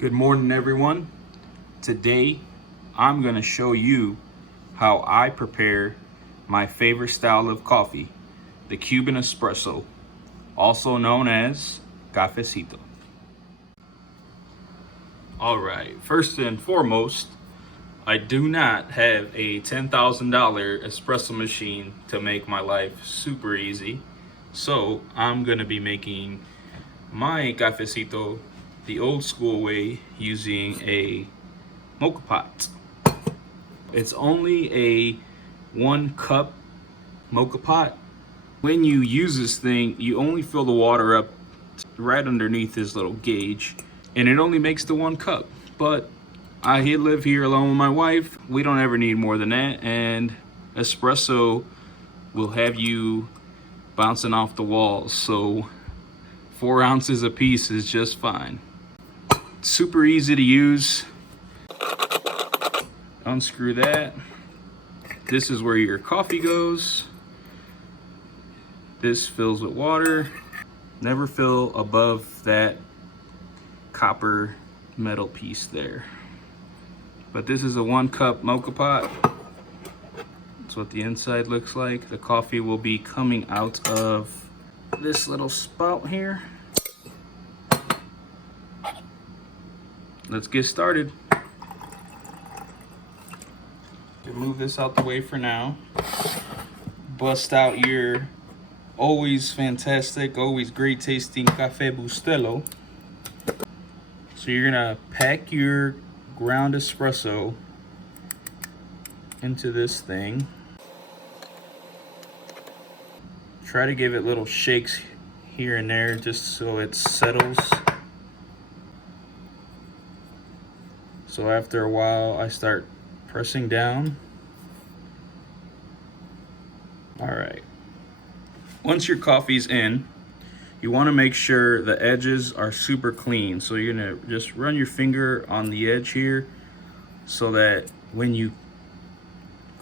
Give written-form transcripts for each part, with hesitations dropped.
Good morning, everyone. Today, I'm gonna show you how I prepare my favorite style of coffee, the Cuban espresso, also known as Cafecito. All right, first and foremost, I do not have a $10,000 espresso machine to make my life super easy. So I'm gonna be making my cafecito the old school way using a moka pot. It's only a 1 cup moka pot. When you use this thing, you only fill the water up right underneath this little gauge, and it only makes the 1 cup. But I live here alone with my wife. We don't ever need more than that, and espresso will have you bouncing off the walls. So 4 ounces a piece is just fine. Super easy to use. Unscrew that. This is where your coffee goes. This fills with water. Never fill above that copper metal piece there. But this is a 1 cup moka pot. That's what the inside looks like. The coffee will be coming out of this little spout here. Let's get started. Move this out the way for now. Bust out your always fantastic, always great tasting Cafe Bustelo. So you're gonna pack your ground espresso into this thing. Try to give it little shakes here and there just so it settles. So after a while, I start pressing down. All right. Once your coffee's in, you want to make sure the edges are super clean. So you're gonna just run your finger on the edge here, so that when you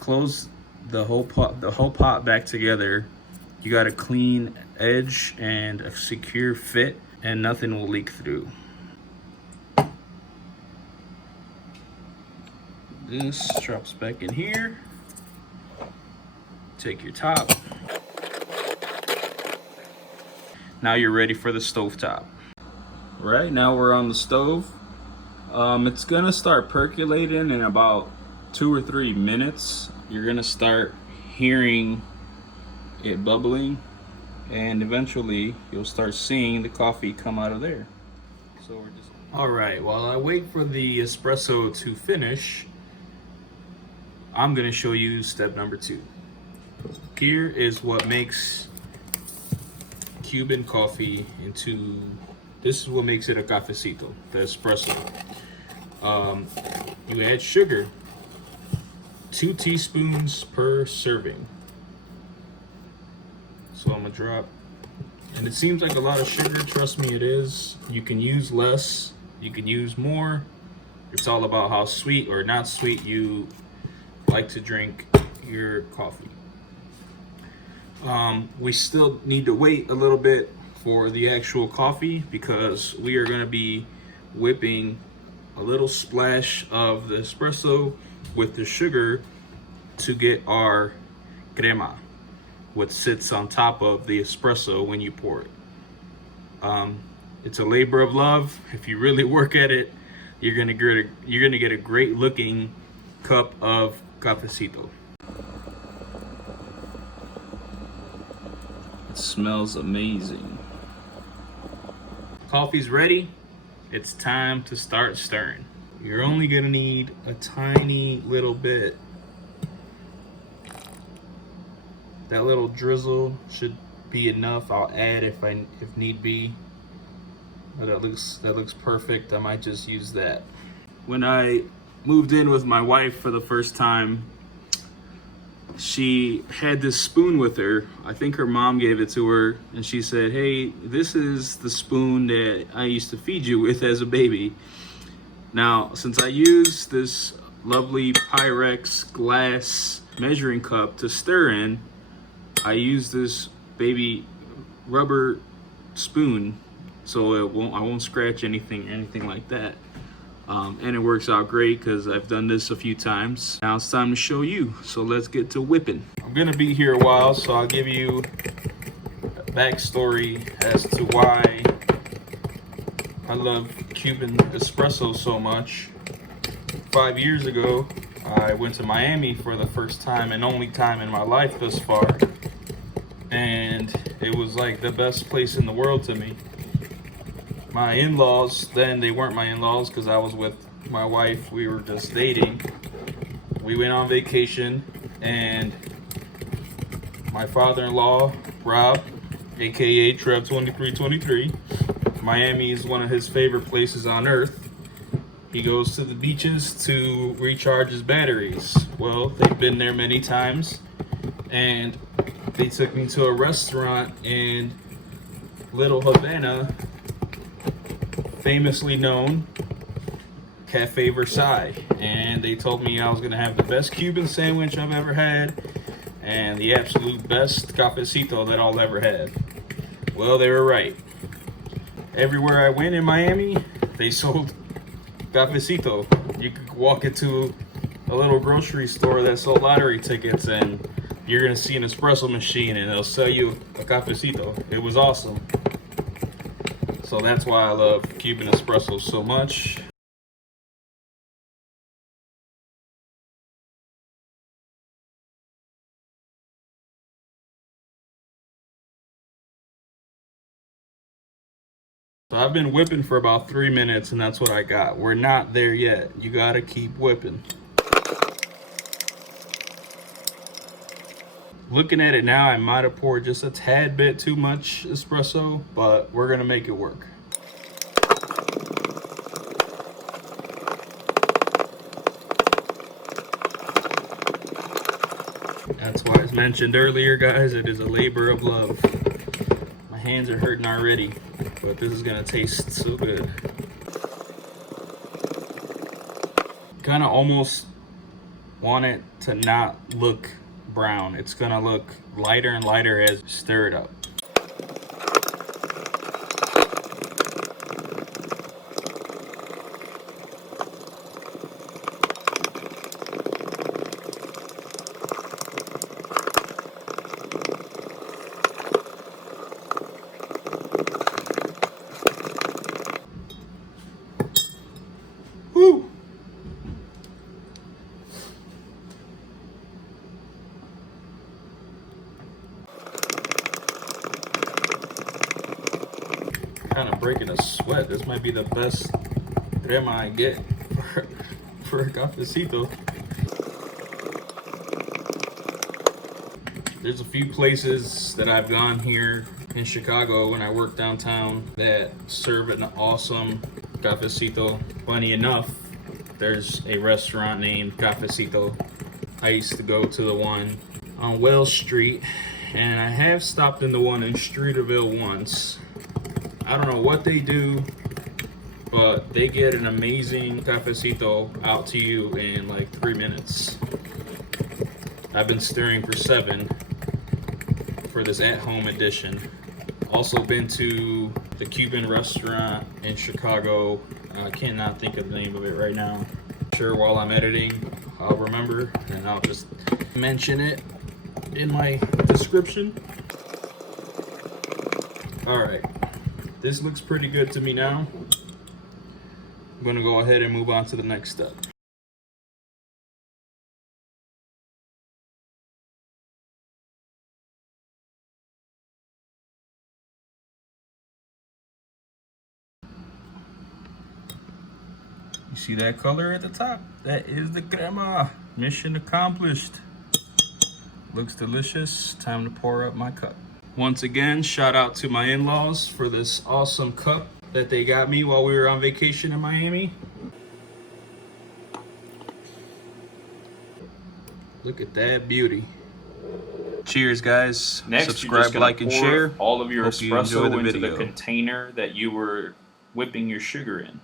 close the whole pot back together, you got a clean edge and a secure fit, and nothing will leak through. This drops back in here. Take your top. Now you're ready for the stovetop. Right now we're on the stove. It's gonna start percolating in about 2 or 3 minutes. You're gonna start hearing it bubbling, and eventually you'll start seeing the coffee come out of there. So we're just... All right, while I wait for the espresso to finish, I'm gonna show you step number 2. Here is what makes Cuban coffee into, this is what makes it a cafecito, the espresso. You add sugar, 2 teaspoons per serving. So I'm gonna drop, and it seems like a lot of sugar, trust me it is. You can use less, you can use more. It's all about how sweet or not sweet you like to drink your coffee. We still need to wait a little bit for the actual coffee, because we are going to be whipping a little splash of the espresso with the sugar to get our crema, what sits on top of the espresso when you pour it. It's a labor of love. If you really work at it, you're gonna get a great looking cup of cafecito. It smells amazing. Coffee's ready. It's time to start stirring. You're only gonna need a tiny little bit. That little drizzle should be enough. I'll add if need be. But that looks perfect. I might just use that. When I moved in with my wife for the first time, she had this spoon with her. I think her mom gave it to her, and she said, "Hey, this is the spoon that I used to feed you with as a baby." Now, since I use this lovely Pyrex glass measuring cup to stir in, I use this baby rubber spoon, so I won't scratch anything like that. And it works out great because I've done this a few times. Now it's time to show you. So let's get to whipping. I'm gonna be here a while, so I'll give you a backstory as to why I love Cuban espresso so much. 5 years ago, I went to Miami for the first time and only time in my life thus far. And it was like the best place in the world to me. My in-laws, then they weren't my in-laws because I was with my wife. We were just dating. We went on vacation and my father-in-law, Rob, aka Trev2323, Miami is one of his favorite places on earth. He goes to the beaches to recharge his batteries. Well, they've been there many times and they took me to a restaurant in Little Havana, famously known Cafe Versailles, and they told me I was gonna have the best Cuban sandwich I've ever had and the absolute best cafecito that I'll ever have. Well, they were right. Everywhere I went in Miami, they sold cafecito. You could walk into a little grocery store that sold lottery tickets and you're gonna see an espresso machine and they'll sell you a cafecito. It was awesome. So that's why I love Cuban espresso so much. So I've been whipping for about 3 minutes and that's what I got. We're not there yet. You gotta keep whipping. Looking at it now, I might have poured just a tad bit too much espresso, but we're gonna make it work. That's why, as mentioned earlier, guys, it is a labor of love. My hands are hurting already, but this is gonna taste so good. Kind of almost want it to not look brown. It's gonna look lighter and lighter as you stir it up. Woo! Kind of breaking a sweat. This might be the best crema I get for a cafecito. There's a few places that I've gone here in Chicago when I work downtown that serve an awesome cafecito. Funny enough, there's a restaurant named Cafecito. I used to go to the one on Wells Street, and I have stopped in the one in Streeterville once. I don't know what they do, but they get an amazing cafecito out to you in like 3 minutes. I've been stirring for 7 for this at-home edition. Also been to the Cuban restaurant in Chicago. I cannot think of the name of it right now. Sure, while I'm editing, I'll remember and I'll just mention it in my description. All right. This looks pretty good to me now. I'm gonna go ahead and move on to the next step. You see that color at the top? That is the crema. Mission accomplished. Looks delicious. Time to pour up my cup. Once again, shout out to my in-laws for this awesome cup that they got me while we were on vacation in Miami. Look at that beauty. Cheers, guys. Next, subscribe, like, and share. all of your Hope you enjoy espresso the into video. the container that you were whipping your sugar in.